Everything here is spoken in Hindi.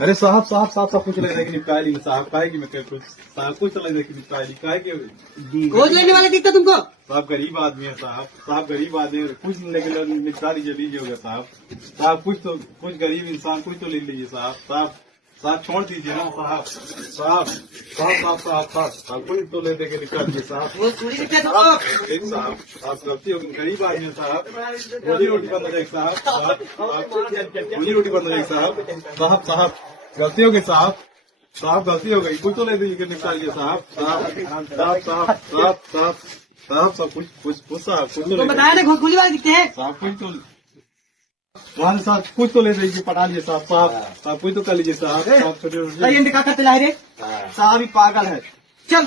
अरे साहब साहब साहब सब कुछ लग रहा है कि निपटा ली साहब, काहे कि मैं कुछ साहब कुछ तो लग रहा है कि निपटा ली, काहे कि खोज लेने वाले दिखता तुमको? साहब गरीब आदमी है साहब, साहब गरीब आदमी है, कुछ लेके निपटा लीजिए, लीजिए होगा साहब, साहब कुछ गरीब इंसान कुछ तो ले लीजिए साहब, साहब साहब छोड़ दीजिए ना साहब, साहब साहब साहब साहब साहब साहब कुछ तो ले दे के निकाल दीजिए साहब, वो चोरी दिखता तुमको? साहब साहब गलती होगी, गरीब आदमी है साहब, रोजी रोटी बंद हो जाएगी साहब, रोजी रोटी बंद हो जाएगी साहब, साहब साहब गलती हो गई साहब, साहब गलती हो गई, कुछ तो ले दीजिए निकालिए साहब, साहब साहब साहब साहब साहब साहब सब कुछ साहब कुछ तो बताया ना घोखुली वाले दिखते हैं। साहब कुछ तो वहाँ साहब कुछ तो ले दीजिए, पटा लीजिए साहब, साहब साहब कुछ तो कर लीजिए साहब, साहब छोटे क्या करते ला रे? साहब ही पागल है। चल